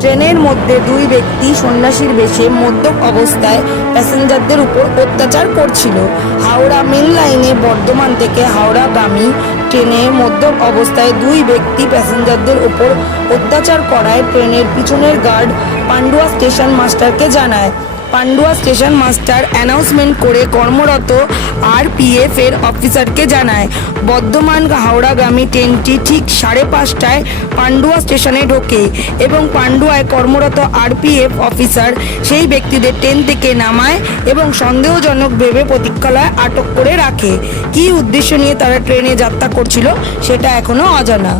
ট্রেনের মধ্যে দুই ব্যক্তি সন্ন্যাসীর বেশে মদ্যপ অবস্থায় প্যাসেঞ্জারদের উপর অত্যাচার করছিল। হাওড়া মেন লাইনে বর্ধমান থেকে হাওড়াগামী ট্রেনে মদ্যপ অবস্থায় দুই ব্যক্তি প্যাসেঞ্জারদের উপর অত্যাচার করায় ট্রেনের পিছনের গার্ড পান্ডুয়া স্টেশন মাস্টারকে জানায়। পান্ডুয়া স্টেশন মাস্টার অ্যানাউন্সমেন্ট করে কর্মরত আরপিএফ এর অফিসারকে জানায়, বর্ধমান হাওড়াগামী ট্রেনটি ঠিক সাড়ে পাঁচটায় পান্ডুয়া স্টেশনে ঢোকে এবং পান্ডুয়ায় কর্মরত আরপিএফ অফিসার সেই ব্যক্তিদের ট্রেন থেকে নামায় এবং সন্দেহজনক ভেবে প্রতীক্ষালয় আটক করে রাখে। কী উদ্দেশ্য নিয়ে তারা ট্রেনে যাত্রা করছিল, সেটা এখনও অজানা।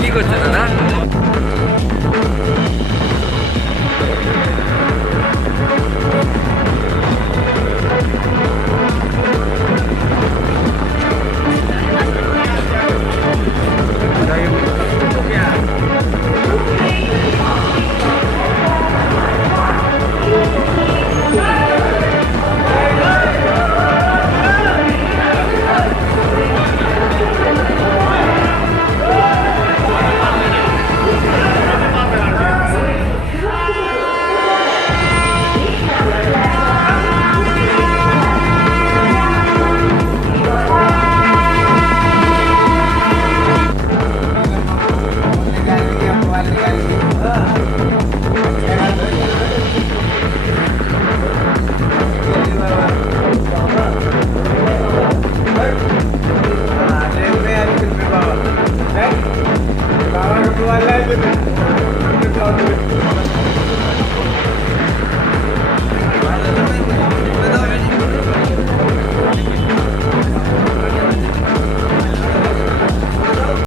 কি করছ দাদা?